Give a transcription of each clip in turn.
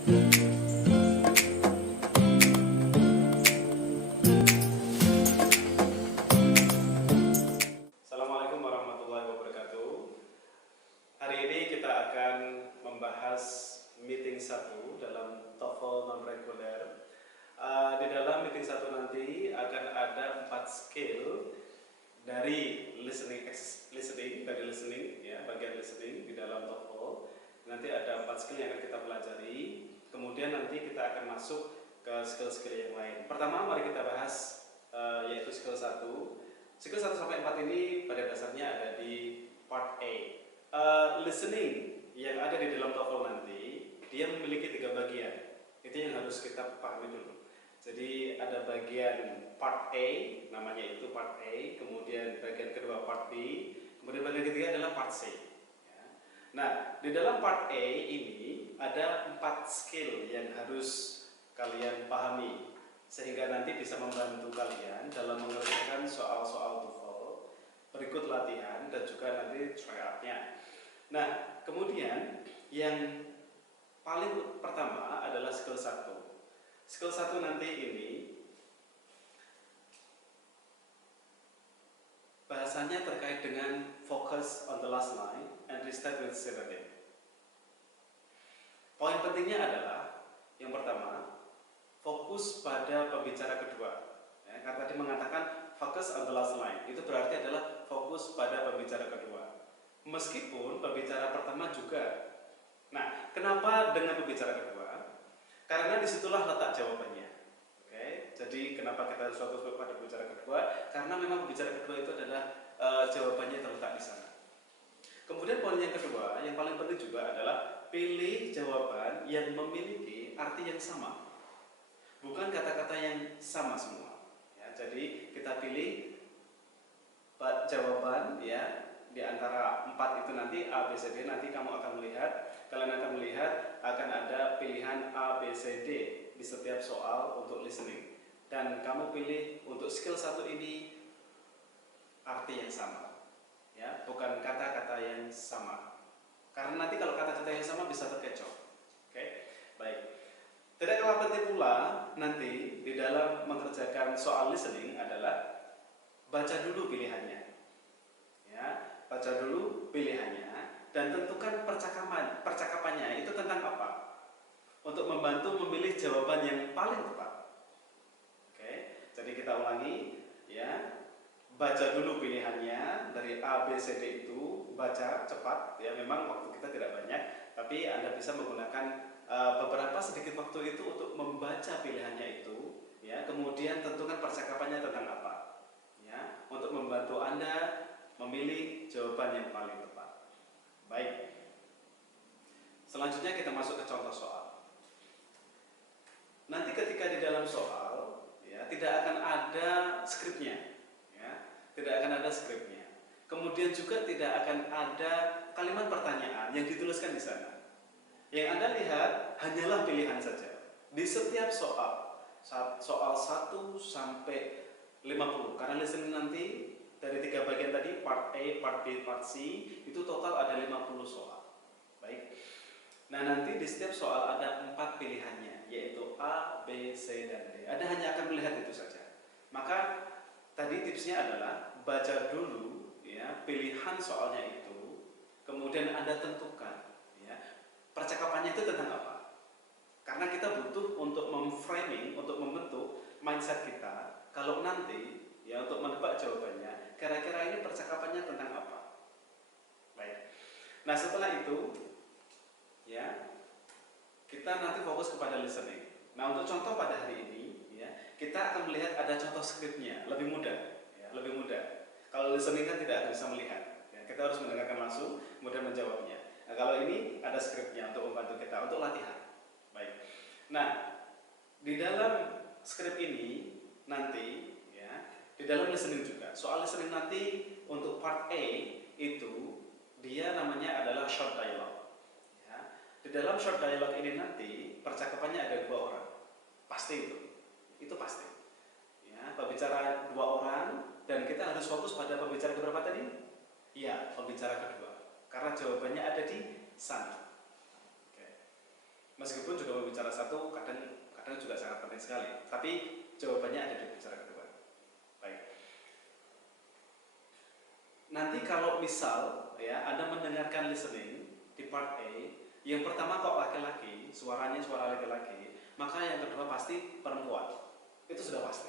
Assalamualaikum warahmatullahi wabarakatuh. Hari ini kita akan membahas meeting 1 dalam TOEFL non-reguler. Di dalam meeting 1 nanti akan ada 4 skill dari listening, ya, bagian listening di dalam TOEFL. Nanti ada 4 skill yang akan kita pelajari. Kemudian nanti kita akan masuk ke skill-skill yang lain. Pertama, mari kita bahas yaitu skill 1. Skill 1 sampai 4 ini pada dasarnya ada di part A. Listening yang ada di dalam TOEFL nanti, dia memiliki 3 bagian. Itu yang harus kita pahami dulu. Jadi ada bagian part A, namanya itu part A, kemudian bagian kedua part B, kemudian bagian ketiga adalah part C. Ya. Nah, di dalam part A ini ada 4 skill yang harus kalian pahami, sehingga nanti bisa membantu kalian dalam mengerjakan soal-soal TOEFL berikut latihan dan juga nanti tryout-nya. Nah, kemudian yang paling pertama adalah skill 1. Skill 1 nanti ini bahasanya terkait dengan focus on the last line and restart with sedative. Poin pentingnya adalah yang pertama, fokus pada pembicara kedua. Ya, karena tadi mengatakan focus on the last line, itu berarti adalah fokus pada pembicara kedua. Meskipun pembicara pertama juga. Nah, kenapa dengan pembicara kedua? Karena disitulah letak jawabannya. Oke, jadi kenapa kita harus fokus pada pembicara kedua? Karena memang pembicara kedua itu adalah jawabannya terletak di sana. Kemudian poin yang kedua, yang paling penting juga adalah pilih jawaban yang memiliki arti yang sama. Bukan kata-kata yang sama semua. Ya, jadi kita pilih jawaban ya di antara 4 itu nanti A, B, C, D. Nanti kamu akan melihat, kalian akan melihat akan ada pilihan A, B, C, D di setiap soal untuk listening. Dan kamu pilih untuk skill 1 ini arti yang sama, ya, bukan kata-kata yang sama. Karena nanti kalau kata-kata yang sama bisa terkecoh. Oke, baik. Tidak kalah penting pula nanti di dalam mengerjakan soal listening adalah baca dulu pilihannya. Ya, baca dulu pilihannya dan tentukan percakapannya itu tentang apa, untuk membantu memilih jawaban yang paling tepat. Oke, jadi kita ulangi ya, baca dulu pilihannya dari A, B, C, D itu, baca cepat ya, memang waktu kita tidak banyak, tapi Anda bisa menggunakan beberapa sedikit waktu itu untuk membaca pilihannya itu ya, kemudian tentukan percakapannya tentang apa ya, untuk membantu Anda memilih jawaban yang paling tepat. Baik. Selanjutnya kita masuk ke contoh soal. Nanti ketika di dalam soal ya, tidak akan ada skripnya ya, tidak akan ada skripnya. Kemudian juga tidak akan ada kalimat pertanyaan yang dituliskan di sana. Yang Anda lihat hanyalah pilihan saja. Di setiap soal 1 sampai 50, karena listening nanti dari 3 bagian tadi, part A, part B, part C, itu total ada 50 soal. Baik. Nah, nanti di setiap soal ada 4 pilihannya, yaitu A, B, C, dan D. Anda hanya akan melihat itu saja. Maka tadi tipsnya adalah baca dulu ya pilihan soalnya itu, kemudian Anda tentukan ya percakapannya itu tentang apa. Karena kita butuh untuk memframing, untuk membentuk mindset kita kalau nanti ya untuk menebak jawabannya, kira-kira ini percakapannya tentang apa. Baik. Nah, setelah itu ya kita nanti fokus kepada listening. Nah, untuk contoh pada hari ini ya, kita akan melihat ada contoh skripnya, lebih mudah ya, lebih mudah. Kalau listening kan tidak bisa melihat ya, kita harus mendengarkan langsung kemudian menjawabnya. Nah, kalau ini ada skripnya untuk membantu kita untuk latihan. Baik. Nah, di dalam skrip ini nanti ya, di dalam listening juga, soal listening nanti untuk part A itu dia namanya adalah short dialogue ya. Di dalam short dialogue ini nanti percakapannya ada 2 orang, pasti itu pasti ya, pembicara 2 orang, dan kita harus fokus pada pembicara keberapa tadi? Iya, pembicara kedua, karena jawabannya ada di sana. Oke. Meskipun juga pembicara satu kadang juga sangat penting sekali. Tapi jawabannya ada di pembicara kedua. Baik. Nanti kalau misal ya Anda mendengarkan listening di part A, yang pertama kok laki-laki, suaranya suara laki-laki, maka yang kedua pasti perempuan. Itu sudah pasti.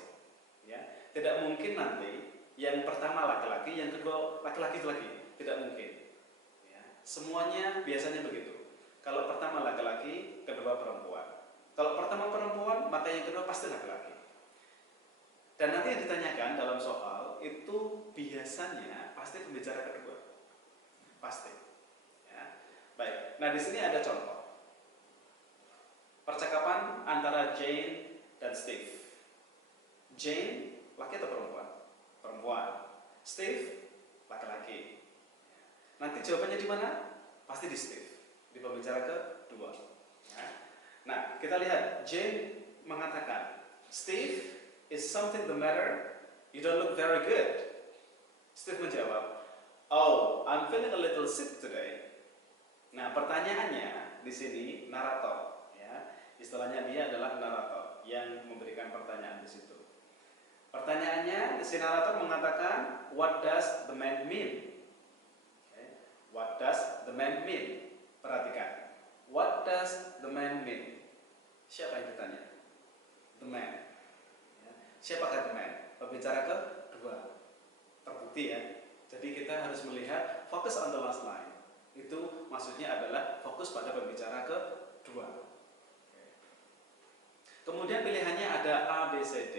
Ya, tidak mungkin nanti yang pertama laki-laki, yang kedua laki-laki lagi, tidak mungkin. Ya, semuanya biasanya begitu. Kalau pertama laki-laki, kedua perempuan. Kalau pertama perempuan, maka yang kedua pasti laki-laki. Dan nanti yang ditanyakan dalam soal itu biasanya pasti pembicara kedua, pasti. Ya. Baik. Nah di sini ada contoh percakapan antara Jane dan Steve. Jane laki atau perempuan? Perempuan. Steve laki-laki. Nanti jawabannya di mana? Pasti di Steve, di pembicara kedua. Ya. Nah kita lihat Jane mengatakan, Steve, is something the matter? You don't look very good. Steve menjawab, oh, I'm feeling a little sick today. Nah pertanyaannya di sini narator, ya, istilahnya dia adalah narator yang memberikan pertanyaan di situ. Pertanyaannya, si narator mengatakan, what does the man mean? Okay. What does the man mean? Perhatikan, what does the man mean? Siapa yang ditanya? The man. Ya. Siapakah the man? Pembicara kedua. Terbukti ya. Jadi kita harus melihat fokus on the last line. Itu maksudnya adalah fokus pada pembicara kedua. Okay. Kemudian pilihannya ada A, B, C, D.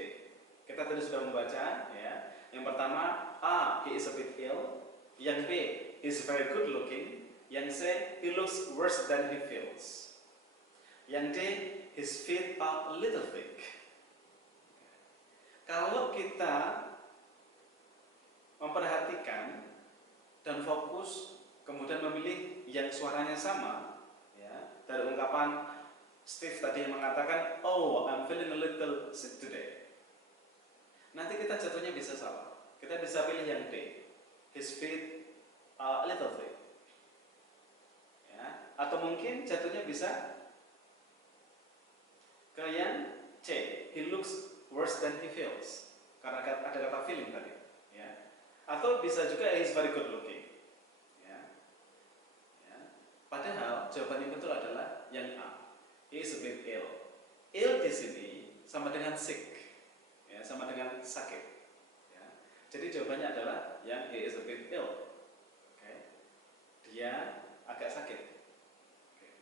Kita tadi sudah membaca ya. Yang pertama A, he is a bit ill. Yang B, he is very good looking. Yang C, he looks worse than he feels. Yang D, his feet are a little thick. Kalau kita memperhatikan dan fokus kemudian memilih yang suaranya sama ya, dari ungkapan Steve tadi yang mengatakan, oh, I'm feeling a little sick today. Nanti kita jatuhnya bisa salah. Kita bisa pilih yang D, his feet are a little thick. Ya. Atau mungkin jatuhnya bisa ke yang C, he looks worse than he feels. Karena ada kata feeling tadi. Ya. Atau bisa juga he is very good looking. Ya. Ya. Padahal jawaban yang betul adalah yang A, he is a bit ill. Ill di sini sama dengan sick. Ya, sama dengan sakit. Ya. Jadi jawabannya adalah yang he is a bit ill. Okay. Dia agak sakit. Okay.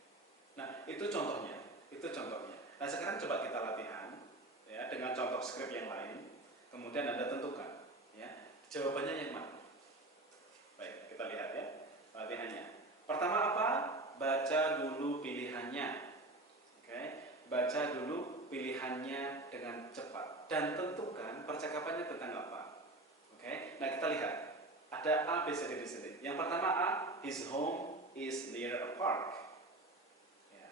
Nah itu contohnya, Nah sekarang coba kita latihan, ya, dengan contoh skrip yang lain. Kemudian Anda tentukan, ya, jawabannya yang mana. Baik, kita lihat ya latihannya. Pertama apa? Baca dulu pilihannya. Okay. Baca dulu pilihannya dengan cepat dan tentukan percakapannya tentang apa. Oke, nah kita lihat ada A, B, C, D di sini. Yang pertama A, his home is near a park. Ya.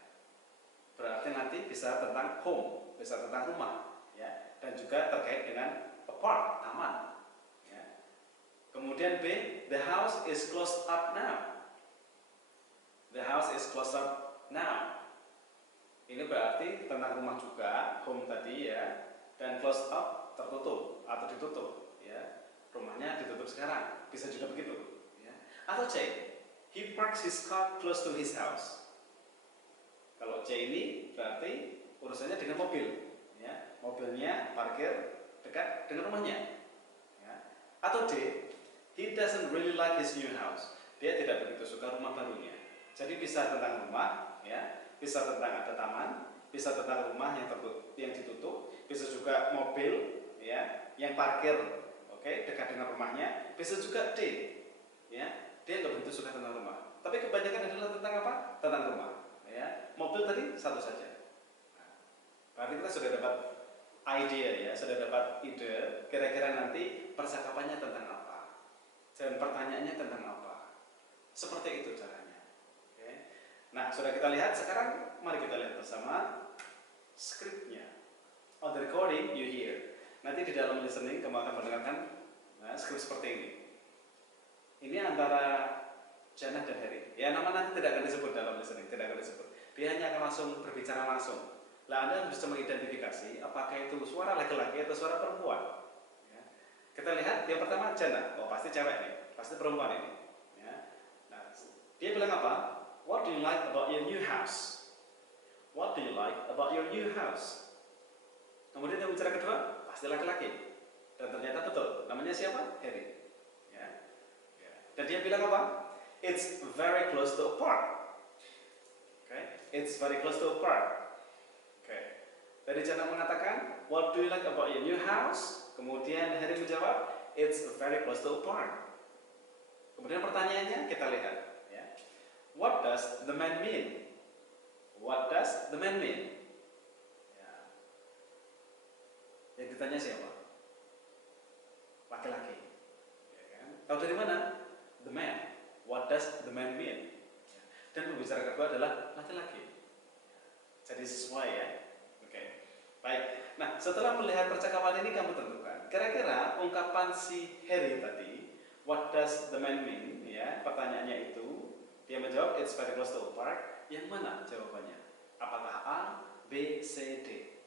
Berarti nanti bisa tentang home, bisa tentang rumah, ya, dan juga terkait dengan a park, taman. Ya. Kemudian B, the house is closed up now. The house is closed up now. Ini berarti tentang rumah juga, home tadi ya, dan close up tertutup atau ditutup ya. Rumahnya ditutup sekarang, bisa juga begitu ya. Atau C, he parks his car close to his house. Kalau C ini berarti urusannya dengan mobil ya. Mobilnya parkir dekat dengan rumahnya ya. Atau D, he doesn't really like his new house. Dia tidak begitu suka rumah barunya. Jadi bisa tentang rumah ya, bisa tentang ada taman, bisa tentang rumah yang ditutup, bisa juga mobil ya yang parkir, oke, dekat dengan rumahnya, bisa juga D ya, dia nggak begitu suka tentang rumah, tapi kebanyakan adalah tentang apa? Tentang rumah ya. Mobil tadi satu saja. Nah, berarti kita sudah dapat idea ya, sudah dapat ide kira-kira nanti percakapannya tentang apa dan pertanyaannya tentang apa. Seperti itu caranya. Nah, sudah kita lihat, sekarang mari kita lihat bersama skripnya. On the recording you hear. Nanti di dalam listening kamu akan mendengarkan skrip seperti ini. Ini antara Janet dan Harry. Ya, nama nanti tidak akan disebut dalam listening, tidak akan disebut. Dia hanya akan langsung berbicara langsung. Lah Anda bisa mengidentifikasi apakah itu suara laki-laki atau suara perempuan. Ya. Kita lihat yang pertama janda, oh pasti cewek nih, pasti perempuan ini. Ya. Nah, dia bilang apa? What do you like about your new house? What do you like about your new house? Kemudian yang bicara kedua pasti laki-laki. Dan ternyata betul, namanya siapa? Harry. Ya. Ya. Dan dia bilang apa? It's very close to a park. Okay. It's very close to a park. Okay. Tadi Jana mengatakan, what do you like about your new house? Kemudian Harry menjawab, it's very close to a park. Kemudian pertanyaannya kita lihat. Ya. What does the man mean? What does the man mean? Ya. Yang ditanya siapa? Laki-laki. Ya kan? Tahu dari mana? The man. What does the man mean? Ya. Dan pembicara kedua adalah laki-laki. Jadi sesuai ya. Oke. Baik. Nah, setelah melihat percakapan ini kamu tentukan. Kira-kira ungkapan si Harry tadi, what does the man mean? Ya, pertanyaannya itu, dia menjawab it's very close to a park. Yang mana jawabannya? Apakah A, B, C, D?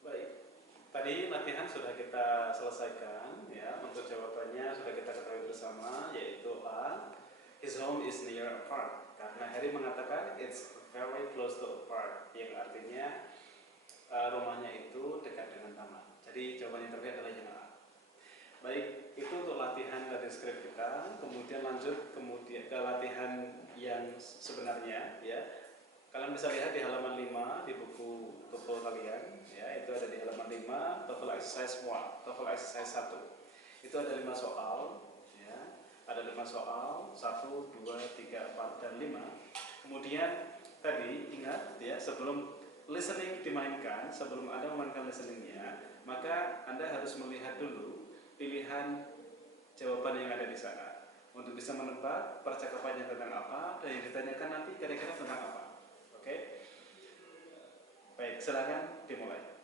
Baik. Tadi latihan sudah kita selesaikan ya. Untuk jawabannya sudah kita ketahui bersama, yaitu A. His home is near a park. Karena Harry mengatakan it's very close to a park, yang artinya rumahnya itu dekat dengan taman. Jadi jawaban yang terbaik adalah yang A. Baik, itu untuk latihan dari skrip kita. Kemudian lanjut ke latihan yang sebenarnya ya. Kalian bisa lihat di halaman 5 di buku TOEFL kalian ya, itu ada di halaman 5 TOEFL exercise 1, TOEFL exercise 1. Itu ada 5 soal ya. Ada 5 soal, 1, 2, 3, 4 dan 5. Kemudian tadi ingat ya, sebelum listening dimainkan, sebelum Anda memainkan listeningnya, maka Anda harus melihat dulu pilihan jawaban yang ada di sana untuk bisa menebak percakapannya tentang apa dan yang ditanyakan nanti kira-kira tentang apa. Oke? Baik, silakan dimulai.